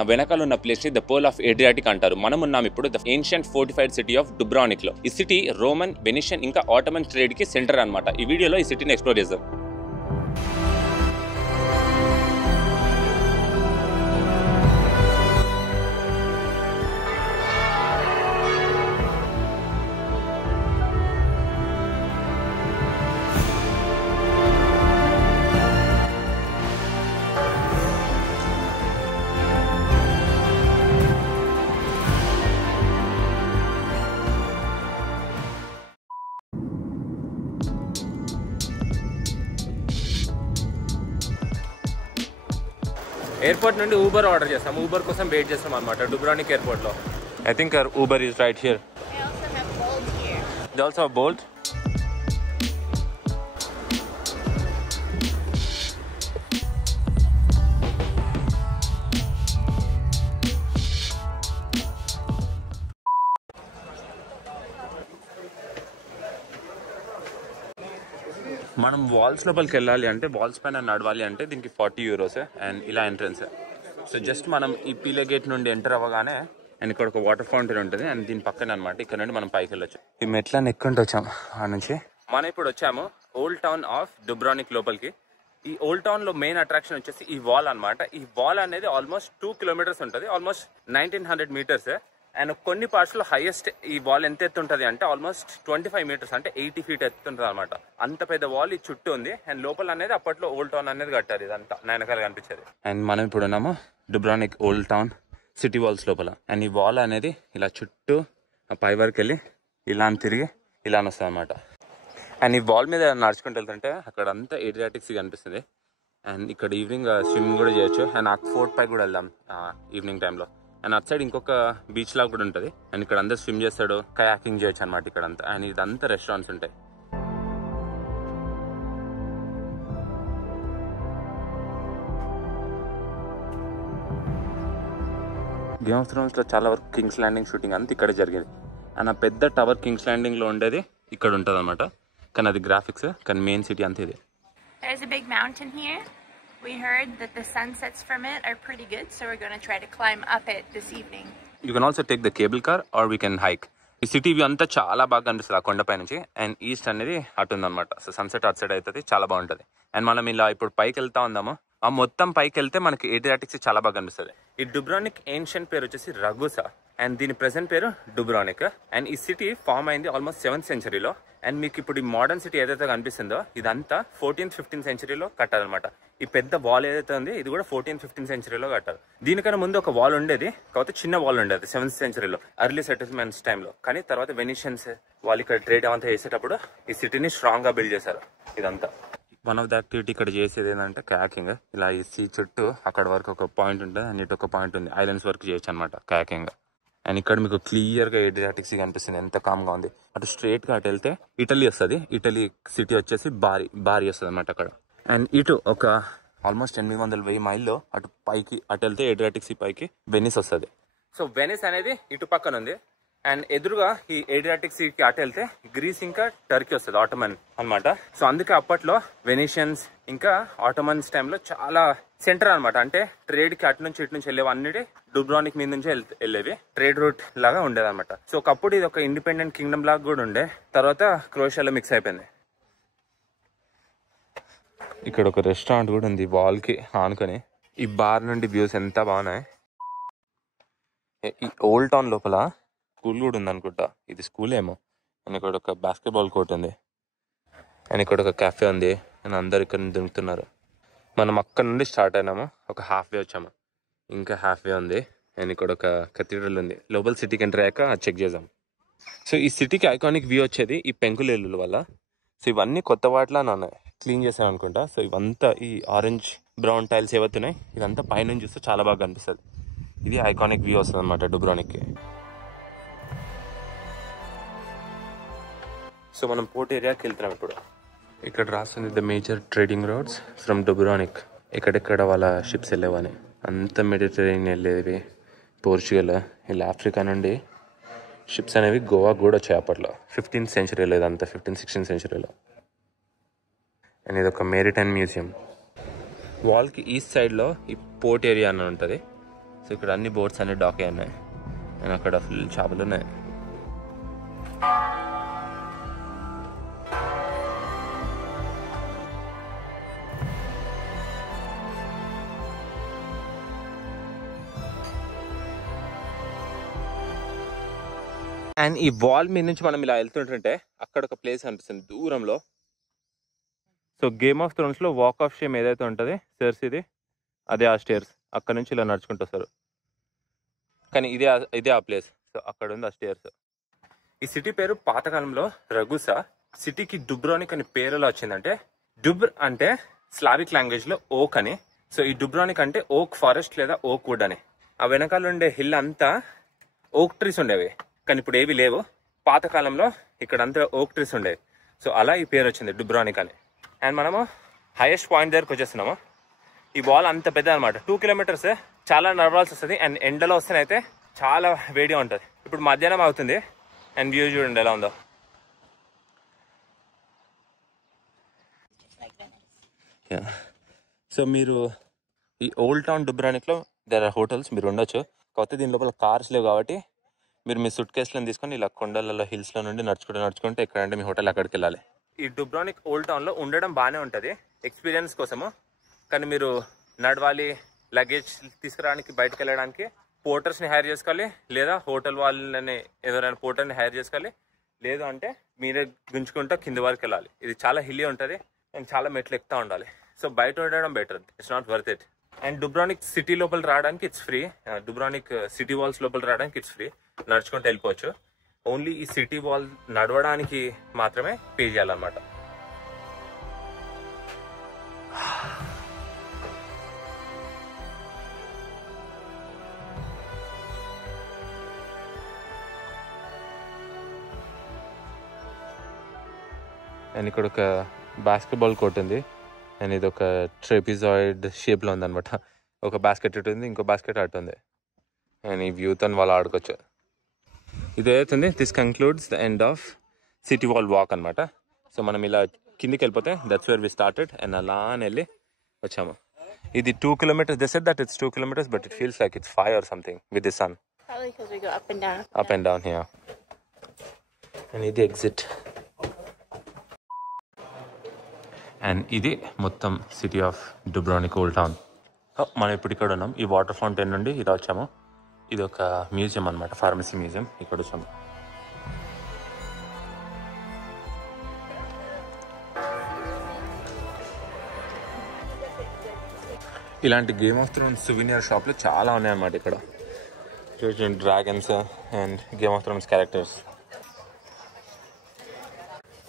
నా వెనకాల ఉన్న ప్లేస్ ని ద పోల్ ఆఫ్ ఏడ్రియాటిక్ అంటారు. మనం ఉన్నాం ఇప్పుడు the ancient fortified city of Dubrovnik లో. ఈ సిటీ రోమన్, వెనిషియన్ ఇంకా ఆటోమన్ ట్రేడ్ కి సెంటర్ అన్నమాట. ఈ వీడియోలో ఈ సిటీని ఎక్స్ప్లోర్ చేద్దాం. ఎయిర్పోర్ట్ నుండి ఊబర్ ఆర్డర్ చేస్తాం. ఊబర్ కోసం వెయిట్ చేస్తాం అన్నమాట డుబ్రానిక్ ఎయిర్పోర్ట్ లో. I think Uber is right here. They also have Bolt. మనం వాల్స్ లోపలికి వెళ్ళాలి అంటే, వాల్స్ పైన నడవాలి అంటే దీనికి 40 euros అండ్ ఇలా ఎంట్రన్స్. సో జస్ట్ మనం ఈ పీలే గేట్ నుండి ఎంటర్ అవ్వగానే అండ్ ఇక్కడ ఒక వాటర్ ఫౌంటైన్ ఉంటుంది అండ్ దీని పక్కన అనమాట. ఇక్కడ నుండి మనం పైకి వెళ్ళొచ్చు. ఈ మెట్లని ఎక్కుంటూ వచ్చాము ఆ నుంచి. మనం ఇప్పుడు వచ్చాము ఓల్డ్ టౌన్ ఆఫ్ డుబ్రానిక్ లోపలికి. ఈ ఓల్డ్ టౌన్ లో మెయిన్ అట్రాక్షన్ వచ్చేసి ఈ వాల్ అనమాట. ఈ వాల్ అనేది ఆల్మోస్ట్ 2 kilometers ఉంటుంది, ఆల్మోస్ట్ 1900 meters. అండ్ కొన్ని పార్ట్స్ లో హైయెస్ట్ ఈ వాల్ ఎంత ఎత్తు ఉంటుంది అంటే ఆల్మోస్ట్ 25 meters, అంటే 80 feet ఎత్తుంటుంది అనమాట. అంత పెద్ద వాల్ ఈ చుట్టూ ఉంది. అండ్ లోపల అనేది అప్పట్లో ఓల్డ్ టౌన్ అనేది కట్టారు. ఇదంతా వెనకాల కనిపించేది. అండ్ మనం ఇప్పుడు ఉన్నాము డుబ్రానిక్ ఓల్డ్ టౌన్ సిటీ వాల్స్ లోపల. అండ్ ఈ వాల్ అనేది ఇలా చుట్టూ పై వరకు వెళ్ళి ఇలా తిరిగి ఇలా వస్తుంది అనమాట. అండ్ ఈ వాల్ మీద నడుచుకుంటూ వెళ్తుంటే అక్కడ అంతా ఏడ్రియాటిక్ సీ కనిపిస్తుంది. అండ్ ఇక్కడ ఈవినింగ్ స్విమ్మింగ్ కూడా చేయొచ్చు. అండ్ ఆ ఫోర్ట్ పై కూడా వెళ్దాం ఈవినింగ్ టైంలో. అండ్ అట్ సైడ్ ఇంకొక బీచ్ లాగా కూడా ఉంటుంది. అండ్ ఇక్కడ అందరు స్విమ్ చేస్తాడు, కయాకింగ్ చేయొచ్చు అనమాట ఇక్కడ అంతా. అండ్ ఇదంతా రెస్టారెంట్స్ ఉంటాయి. గేమ్ ఆఫ్ థ్రోన్స్ లో చాలా వరకు కింగ్స్ ల్యాండింగ్ షూటింగ్ అంతా ఇక్కడే జరిగేది. అండ్ ఆ పెద్ద టవర్ కింగ్స్ ల్యాండింగ్ లో ఉండేది ఇక్కడ ఉంటుంది అనమాట. కానీ అది గ్రాఫిక్స్, కానీ మెయిన్ సిటీ అంతా ఇది. There's a big mountain here. We heard that the sunsets from it are pretty good, so we're going to try to climb up it this evening. You can also take the cable car or we can hike. ఈ city view అంతా చాలా బాగా కనిపిస్తుంది ఆ కొండపై నుంచి. And east అనేది అటు ఉందన్నమాట. సో సన్సెట్ అటు సైడ్ అవుతుంది, చాలా బాగుంటుంది. అండ్ మనం ఇలా ఇప్పుడు పైకి వెళ్తా ఉందాము. ఆ మొత్తం పైకి వెళ్తే మనకి ఏడ్రియాటిక్ సీ చాలా బాగా కనిపిస్తుంది. ఈ డుబ్రానిక్ ఏన్షియంట్ పేరు వచ్చేసి రగుసా అండ్ దీని ప్రెసెంట్ పేరు డుబ్రానిక్. అండ్ ఈ సిటీ ఫామ్ అయింది ఆల్మోస్ట్ 7th century. అండ్ మీకు ఇప్పుడు ఈ మోడర్న్ సిటీ ఏదైతే కనిపిస్తుందో ఇదంతా 14th, 15th century కట్టారనమాట. ఈ పెద్ద వాల్ ఏదైతే ఉంది ఇది కూడా 14th, 15th century కట్టారు. దీనికన్నా ముందు ఒక వాల్ ఉండేది, కాకపోతే చిన్న వాల్ ఉండేది 7th century, ఎర్లీ సెటిల్మెంట్స్ టైంలో. కానీ తర్వాత వెనిషియన్స్ వాళ్ళు ఇక్కడ ట్రేడ్ అవంతా చేసేటప్పుడు ఈ సిటీని స్ట్రాంగ్ గా బిల్డ్ చేశారు. ఇదంతా వన్ ఆఫ్ ద యాక్టివిటీ ఇక్కడ చేసేది ఏంటంటే కయాకింగ్. ఇలా ఈ సీ చుట్టూ అక్కడ వరకు ఒక పాయింట్ ఉంటుంది అండ్ ఇటు ఒక పాయింట్ ఉంది, ఐలాండ్స్ వరకు చేయొచ్చు అనమాట కయాకింగ్. అండ్ ఇక్కడ మీకు క్లియర్ గా ఏడ్రియాటిక్ సీ కనిపిస్తుంది, ఎంత కామ్ గా ఉంది. అటు స్ట్రేట్ గా అటు వెళ్తే ఇటలీ వస్తుంది. ఇటలీ సిటీ వచ్చేసి బారి వస్తుంది అనమాట అక్కడ. అండ్ ఇటు ఒక ఆల్మోస్ట్ 800-1000 మైల్లో అటు పైకి అటు వెళ్తే ఏడ్రియాటిక్ సీ పైకి వెనిస్ వస్తుంది. సో వెనిస్ అనేది ఇటు పక్కన ఉంది. అండ్ ఎదురుగా ఈ ఏడ్రియాటిక్ సీకి అటు వెళ్తే గ్రీస్ ఇంకా టర్కీ వస్తుంది, ఆటోమన్ అనమాట. సో అందుకే అప్పట్లో వెనిషియన్స్ ఇంకా ఆటోమన్స్ టైంలో చాలా సెంటర్ అనమాట. అంటే ట్రేడ్ కి అటు నుంచి ఇటు నుంచి వెళ్ళేవి అన్నిటి డుబ్రానిక్ మీద నుంచి వెళ్ళేవి, ట్రేడ్ రూట్ లాగా ఉండేది అనమాట. సో ఒకప్పుడు ఇది ఒక ఇండిపెండెంట్ కింగ్డమ్ లాగా కూడా ఉండే, తర్వాత క్రొయేషియాలో మిక్స్ అయిపోయింది. ఇక్కడ ఒక రెస్టారెంట్ కూడా ఉంది వాల్ కి ఆనుకొని. ఈ బార్ నుండి వ్యూస్ ఎంత బాగున్నాయి. ఈ ఓల్డ్ టౌన్ లోపల స్కూల్ కూడా ఉంది అనుకుంటా, ఇది స్కూల్ ఏమో. అండ్ ఇక్కడ ఒక బాస్కెట్బాల్ కోర్ట్ ఉంది అండ్ ఇక్కడ ఒక క్యాఫే ఉంది అండ్ అందరు ఇక్కడ దిగుతున్నారు. మనం అక్కడ నుండి స్టార్ట్ అయినాము, ఒక హాఫ్ వే వచ్చాము, ఇంకా హాఫ్ వే ఉంది. అండ్ ఇక్కడ ఒక కథీడ్రల్ ఉంది. లోపల సిటీకి ఎంటర్ అయ్యాక చెక్ చేద్దాం. సో ఈ సిటీకి ఐకానిక్ వ్యూ వచ్చేది ఈ పెంకులేళ్ళ వల్ల. సో ఇవన్నీ కొత్త వాటిలానే ఉన్నాయి, క్లీన్ చేశాను అనుకుంటా. సో ఇవంతా ఈ ఆరెంజ్ బ్రౌన్ టైల్స్ ఏవైతున్నాయి ఇదంతా పైన చూస్తే చాలా బాగా కనిపిస్తుంది. ఇది ఐకానిక్ వ్యూ వస్తుంది అనమాట డుబ్రానిక్కి. సో మనం పోర్ట్ ఏరియాకి వెళ్తున్నాం ఇప్పుడు. ఇక్కడ రాస్తుంది the major trading roads from Dubrovnik. ఎక్కడెక్కడ వాళ్ళ షిప్స్ వెళ్ళేవని. అంత మెడిటరేనియన్ వెళ్ళేవి, పోర్చుగల్, ఇలా ఆఫ్రికా నుండి షిప్స్ అనేవి గోవా కూడా వచ్చాయి అప్పట్లో. 15th century లేదంతా 15th, 16th century. And ఇది ఒక మెరిటైన్ మ్యూజియం. వాల్కి ఈస్ట్ సైడ్లో ఈ పోర్ట్ ఏరియా అని ఉంటుంది. సో ఇక్కడ అన్ని బోట్స్ అన్ని డాక్ అయి ఉన్నాయి అండ్ అక్కడ ఫుల్ చేపలు ఉన్నాయి. అండ్ ఈ వాల్ మీద నుంచి మనం ఇలా వెళ్తుంటుంటే అక్కడ ఒక ప్లేస్ అనిపిస్తుంది దూరంలో. సో గేమ్ ఆఫ్ థ్రోన్స్ లో వాక్ ఆఫ్ షేమ్ ఏదైతే ఉంటుంది స్టేర్స్, ఇది అదే ఆ స్టేర్స్. అక్కడ నుంచి ఇలా నడుచుకుంటూ వస్తారు, కానీ ఇదే ఆ ప్లేస్. సో అక్కడ ఉంది ఆ స్టేర్స్. ఈ సిటీ పేరు పాతకాలంలో రగుసా. సిటీకి డుబ్రానిక్ అని పేరు ఎలా వచ్చిందంటే, డుబ్ర్ అంటే స్లావిక్ లాంగ్వేజ్ లో ఓక్ అని. సో ఈ డుబ్రానిక్ అంటే ఓక్ ఫారెస్ట్ లేదా ఓక్ వుడ్ అని. ఆ వెనకాల ఉండే హిల్ అంతా ఓక్ ట్రీస్ ఉండేవి, కానీ ఇప్పుడు ఏవి లేవు. పాతకాలంలో ఇక్కడ అంతా ఓక్ ట్రీస్ ఉండేవి. సో అలా ఈ పేరు వచ్చింది డుబ్రానిక్ అని. అండ్ మనము హైయెస్ట్ పాయింట్ దగ్గరకు వచ్చేస్తున్నాము. ఈ వాల్ అంత పెద్ద అనమాట, 2 kilometers. చాలా నడవాల్సి వస్తుంది. అండ్ ఎండలో వస్తేనైతే చాలా వేడిగా ఉంటుంది. ఇప్పుడు మధ్యాహ్నం అవుతుంది అండ్ వ్యూ చూడండి ఎలా ఉందో. సో మీరు ఈ ఓల్డ్ టౌన్ డుబ్రానిక్లో దేర్ ఆర్ హోటల్స్, మీరు ఉండొచ్చు. కాకపోతే దీని లోపల కార్స్ లేవు కాబట్టి మీరు మీ సూట్ కేసులను తీసుకొని ఇలా కొండలలో హిల్స్లో నుండి నడుచుకుంటే ఎక్కడంటే మీ హోటల్ అక్కడికి వెళ్ళాలి. ఈ డుబ్రానిక్ ఓల్డ్ టౌన్లో ఉండడం బాగానే ఉంటుంది ఎక్స్పీరియన్స్ కోసము, కానీ మీరు నడవాలి, లగేజ్ తీసుకురావడానికి, బయటకు వెళ్ళడానికి పోర్టర్స్ని హైర్ చేసుకోవాలి, లేదా హోటల్ వాళ్ళని ఎవరైనా పోర్టర్ని హైర్ చేసుకోవాలి, లేదు అంటే మీరే గుంజుకుంటా కింద వరకు వెళ్ళాలి. ఇది చాలా హిల్లీ ఉంటుంది అండ్ చాలా మెట్లు ఎక్కుతూ ఉండాలి. సో బయట ఉండడం better, it's not worth it. And Dubrovnik city లోపల రావడానికి it's free. Dubrovnik city walls లోపల రావడానికి ఇట్స్ ఫ్రీ, నడుచుకుంటూ వెళ్ళిపోవచ్చు. ఓన్లీ ఈ సిటీ వాల్ నడవడానికి మాత్రమే పే చేయాలన్నమాట. అండ్ ఇక్కడ ఒక బాస్కెట్బాల్ కోర్ట్ ఉంది అండ్ ఇది ఒక ట్రెపిజాయిడ్ షేప్లో ఉందన్నమాట. ఒక బాస్కెట్ ఇటు ఉంది, ఇంకో బాస్కెట్ అటు ఉంది. అండ్ ఈ వ్యూతో వాళ్ళు ఆడుకోవచ్చు. ఇది అవుతుంది. This concludes the end of city wall walk అనమాట. సో మనం ఇలా కిందికి వెళ్ళిపోతే that's where we started and అలా అని వెళ్ళి వచ్చాము. ఇది 2 kilometers. They said that it's 2 kilometers, but it feels like it's 5 or something with the sun. Probably because we go up and down. Up and down here. And ఇది exit. And ఇది మొత్తం city of డుబ్రానిక్ old town. మనం ఇప్పుడు ఇక్కడ ఉన్నాం. ఈ water fountain నుండి ఇలా వచ్చాము. ఇది ఒక మ్యూజియం అనమాట, ఫార్మసీ మ్యూజియం. ఇక్కడ వచ్చాము. ఇలాంటి గేమ్ ఆఫ్ థ్రోన్స్ సువెనియర్ షాప్లు చాలా ఉన్నాయన్నమాట ఇక్కడ. చూడండి, dragons and Game of Thrones characters.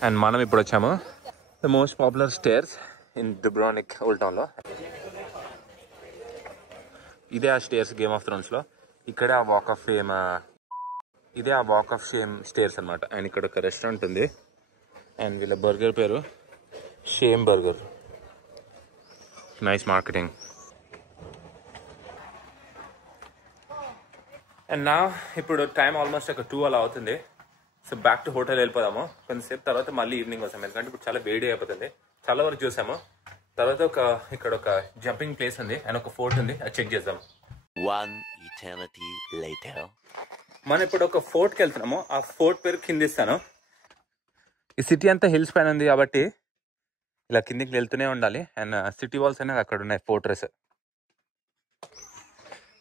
And మనం ఇప్పుడు వచ్చాము the most popular stairs in Dubrovnik old టౌన్లో. ఇదే ఆ స్టేర్స్ గేమ్ ఆఫ్ థ్రోన్స్లో. ఇక్కడే ఆ వాక్ ఆఫ్ ఫేమ్, ఇదే ఆ వాక్ ఆఫ్ షేమ్ స్టేర్స్ అనమాట. అండ్ ఇక్కడ ఒక రెస్టారెంట్ ఉంది అండ్ వీళ్ళ బర్గర్ పేరు shame burger. Nice marketing. And నా ఇప్పుడు టైం ఆల్మోస్ట్ ఒక 2 అలా అవుతుంది. సో బ్యాక్ టు హోటల్ వెళ్ళిపోదాము. కొంతసేపు తర్వాత మళ్ళీ ఈవినింగ్ వస్తాము, ఎందుకంటే ఇప్పుడు చాలా వేడి అయిపోతుంది. చాలా వరకు చూసాము. తర్వాత ఇక్కడ ఒక జంపింగ్ ప్లేస్ ఉంది అండ్ ఒక ఫోర్ట్ ఉంది, అది చెక్ చేద్దాం. One eternity later. మనం ఇప్పుడు ఒక ఫోర్ట్కి వెళ్తున్నాము. ఆ ఫోర్ట్ పేరు కింద ఇస్తాను. ఈ సిటీ అంతా హిల్స్ పైన ఉంది కాబట్టి ఇలా కిందికి వెళ్తూనే ఉండాలి. అండ్ సిటీ వాల్స్ అనేది అక్కడ ఉన్నాయి, ఫోర్ట్రెస్.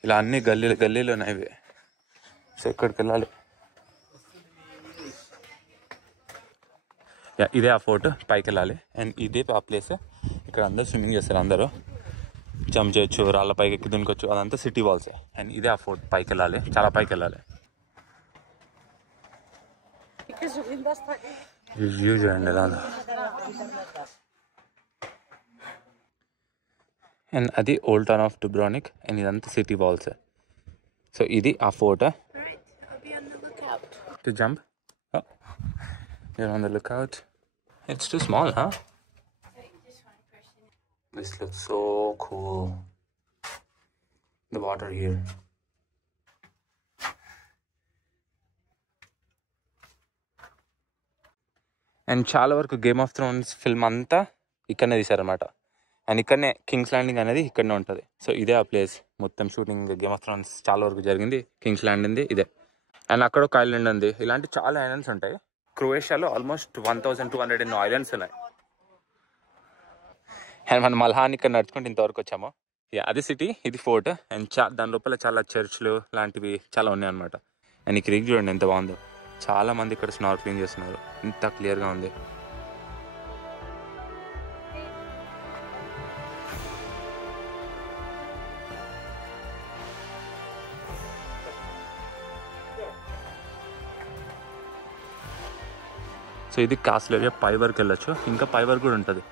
ఇలా అన్ని గల్లీలు ఉన్నాయి ఇవి. సో ఇక్కడికి వెళ్ళాలి. ఇదే ఆ ఫోర్ట్, పైకి వెళ్ళాలి. అండ్ ఇదే ఆ ప్లేస్. ఇక్కడ అందరూ స్విమ్మింగ్ చేస్తారు, అందరూ జంప్ చేయొచ్చు, రాళ్ళ పైకి ఎక్కి దునుకోవచ్చు. అదంతా సిటీ వాల్స్. అండ్ ఇదే ఆ ఫోర్ట్, పైకి వెళ్ళాలి, చాలా పైకి వెళ్ళాలి. వ్యూ చూడండి ఎలా ఉందో. అండ్ అది ఓల్డ్ టౌన్ ఆఫ్ డుబ్రానిక్ అండ్ ఇదంతా సిటీ వాల్స్. సో ఇది ఆ fort. To jump? Oh, you're on the lookout. It's too small, huh? This looks so cool. The water here. And చాలా వరకు గేమ్ ఆఫ్ థ్రోన్స్ ఫిల్మ్ అంతా ఇక్కడనే తీశారనమాట. And ఇక్కడనే Kings landing అనేది ఇక్కడనే ఉంటుంది. సో ఇదే ఆ ప్లేస్. మొత్తం షూటింగ్ గేమ్ ఆఫ్ థ్రోన్స్ చాలా వరకు జరిగింది కింగ్స్ ల్యాండింగ్ ఇదే. అండ్ అక్కడ ఒక ఐలాండ్ ఉంది. ఇలాంటి చాలా ఐలాండ్స్ ఉంటాయి. క్రొయేషియాలో ఆల్మోస్ట్ 1200 ఎన్నో ఐలాండ్స్ ఉన్నాయి. అండ్ మనం మల్హాన్ ఇక్కడ నడుచుకుంటే ఇంతవరకు వచ్చాము. అది సిటీ, ఇది ఫోర్ట్. అండ్ దాని లోపల చాలా చర్చ్లు లాంటివి చాలా ఉన్నాయి అనమాట. అండ్ ఈ క్రీక్ చూడండి ఎంత బాగుందో. చాలా మంది ఇక్కడ స్నార్క్లింగ్ చేస్తున్నారు. ఇంత క్లియర్గా ఉంది. సో ఇది కాస్ట్లీ ఏరియా. పై వరకు వెళ్ళొచ్చు, ఇంకా పై వరకు కూడా ఉంటుంది.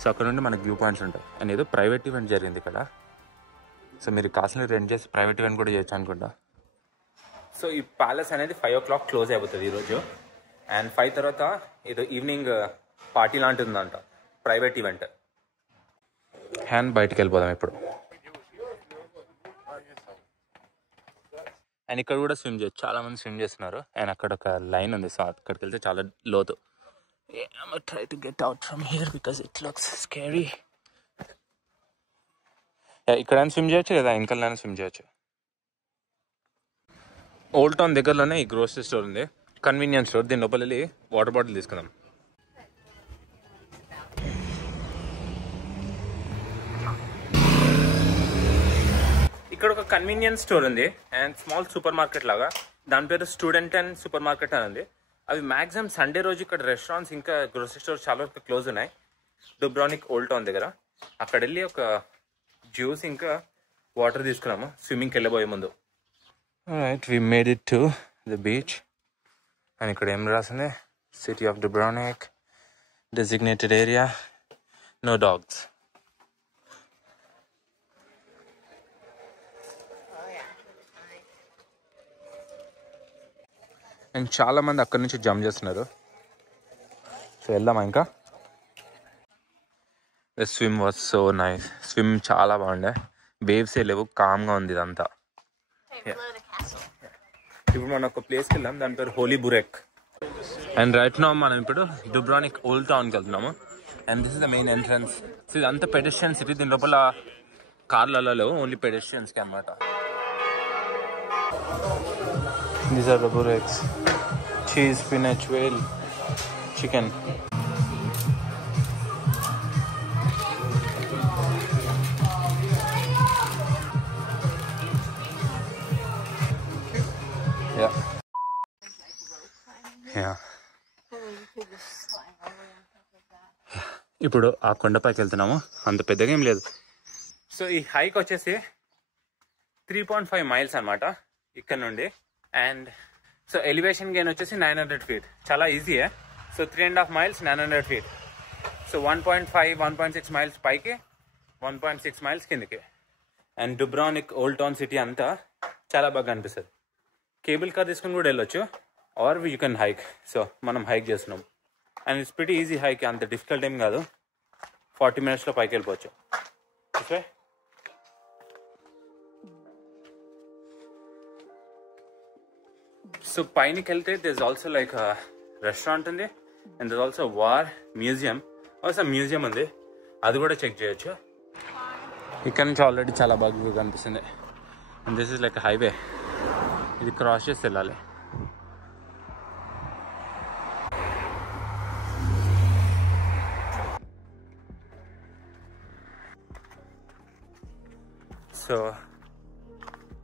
సో అక్కడ నుండి మనకి వ్యూ పాయింట్స్ ఉంటాయి. అండ్ ఏదో ప్రైవేట్ ఈవెంట్ జరిగింది ఇక్కడ. సో మీరు కాస్ట్లీ రెంట్ చేసి ప్రైవేట్ ఈవెంట్ కూడా చేయొచ్చు అనుకుంటా. సో ఈ ప్యాలెస్ అనేది 5 o'clock క్లోజ్ అయిపోతుంది ఈరోజు. అండ్ 5 తర్వాత ఏదో ఈవినింగ్ పార్టీ లాంటిది ఉందంట, ప్రైవేట్ ఈవెంట్. అండ్ బయటకు వెళ్ళిపోదాం ఇప్పుడు. అండ్ ఇక్కడ కూడా స్విమ్ చేయొచ్చు. చాలా మంది స్విమ్ చేస్తున్నారు. అండ్ అక్కడ ఒక లైన్ ఉంది. సో అక్కడికి వెళ్తే చాలా లోతు. I'm gonna try to get out from here because it looks scary. ఇక్కడైనా స్విమ్ చేయొచ్చు లేదా ఇంకైనా స్విమ్ చేయొచ్చు. ఓల్డ్ టౌన్ దగ్గరలోనే ఈ గ్రోసరీ స్టోర్ ఉంది, కన్వీనియన్స్ స్టోర్. దీని లోపల వెళ్ళి వాటర్ బాటిల్ తీసుకుందాం. ఇక్కడ ఒక కన్వీనియన్స్ స్టోర్ ఉంది అండ్ స్మాల్ సూపర్ మార్కెట్ లాగా. దాని పేరు స్టూడెంట్ అండ్ సూపర్ మార్కెట్ అని ఉంది. అవి మ్యాక్సిమం సండే రోజు ఇక్కడ రెస్టారెంట్స్ ఇంకా గ్రోసరీ స్టోర్ చాలా వరకు క్లోజ్ ఉన్నాయి. డుబ్రానిక్ ఓల్డ్ టౌన్ దగ్గర. అక్కడ వెళ్ళి ఒక జ్యూస్ ఇంకా వాటర్ తీసుకున్నాము స్విమ్మింగ్కి వెళ్ళబోయే ముందు. Right, we made it to the beach. And ఇక్కడ ఏం రాసింది, city of Dubrovnik, designated area, no dogs. And చాలా మంది అక్కడి నుంచి జంప్ చేస్తున్నారు. సో వెళ్దామా ఇంకా. The swim was so nice. Swim చాలా బాగుండే. వేవ్సే లేవు, కామ్గా ఉంది ఇదంతా. ఇప్పుడు మనం ఒక ప్లేస్కి వెళ్ళాం, దాని పేరు హోలీ బురెక్. అండ్ రైట్ నౌ మనం ఇప్పుడు డుబ్రానిక్ ఓల్డ్ టౌన్కి వెళ్తున్నాము. And this is the main entrance. So ఇదంతా పెడెస్ట్రియన్ సిటీ. దీని లోపల కార్లలో లేవు, ఓన్లీ పెడెస్ట్రియన్స్కి అనమాట. These are the bureks. Cheese, spinach, whale, chicken. Yeah. Yeah. ఇప్పుడు ఆ కొండపైకి వెళ్తున్నాము. అంత పెద్దగా ఏం లేదు. సో ఈ హైక్ వచ్చేసి 3.5 miles అనమాట ఇక్కడ నుండి. అండ్ సో ఎలివేషన్ గెయిన్ వచ్చేసి 900 feet. చాలా ఈజీయే. So 3.5 miles 900 feet. So 1.6 miles పైకి, 1.6 miles కిందకి. And Dubrovnik old town city అంతా చాలా బాగా అనిపిస్తుంది. కేబుల్ కార్ తీసుకుని కూడా వెళ్ళొచ్చు, or you can hike. So మనం హైక్ చేస్తున్నాం. And it's pretty easy hike. అంత డిఫికల్ట్ ఏం కాదు. 40 minutesలో పైకి వెళ్ళిపోవచ్చు. ఓకే. సో పైనకి వెళ్తే దిస్ ఆల్సో లైక్ రెస్టారెంట్ ఉంది. And this also war museum. Also museum ఉంది, అది కూడా చెక్ చేయొచ్చు. ఇక్కడ నుంచి ఆల్రెడీ చాలా బాగా వ్యూ కనిపిస్తుంది. And this is like highway. ఇది క్రాస్ చేసి వెళ్ళాలి. సో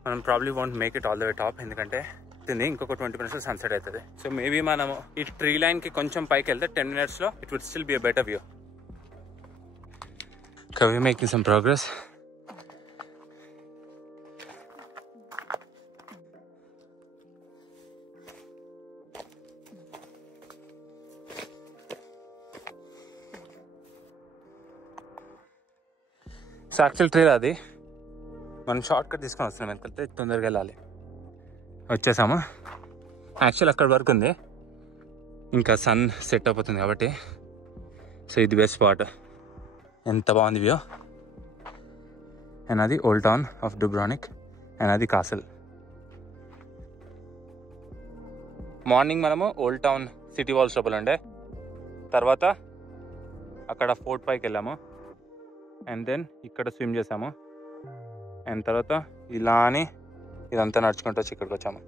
మనం probably want make it all the way top, ఎందుకంటే తిని ఇంకొక 20 minutes సన్సెట్ అవుతుంది. సో మేబీ మనము ఈ ట్రీ లైన్కి కొంచెం పైకి వెళ్తే 10 minutesలో it would still be a better view. Can we making some progress? So actual trail అది. మనం షార్ట్ కట్ తీసుకొని వస్తున్నాం, ఎందుకంటే తొందరగా వెళ్ళాలి. వచ్చేసాము. యాక్చువల్ అక్కడ వరకు ఉంది, ఇంకా సన్ సెట్ అయిపోతుంది కాబట్టి. సో ఇది బెస్ట్ స్పాట్. ఎంత బాగుంది వ్యూ. అండ్ అది ఓల్డ్ టౌన్ ఆఫ్ డుబ్రానిక్. అండ్ అది కాసల్. మార్నింగ్ మనము ఓల్డ్ టౌన్ సిటీ వాల్స్ లోపల ఉండే, తర్వాత అక్కడ ఫోర్ట్ పైకి వెళ్ళాము. అండ్ దెన్ ఇక్కడ స్విమ్ చేసాము. అండ్ తర్వాత ఇలా అని ఇదంతా నడుచుకుంటూ వచ్చి ఇక్కడికి వచ్చాము.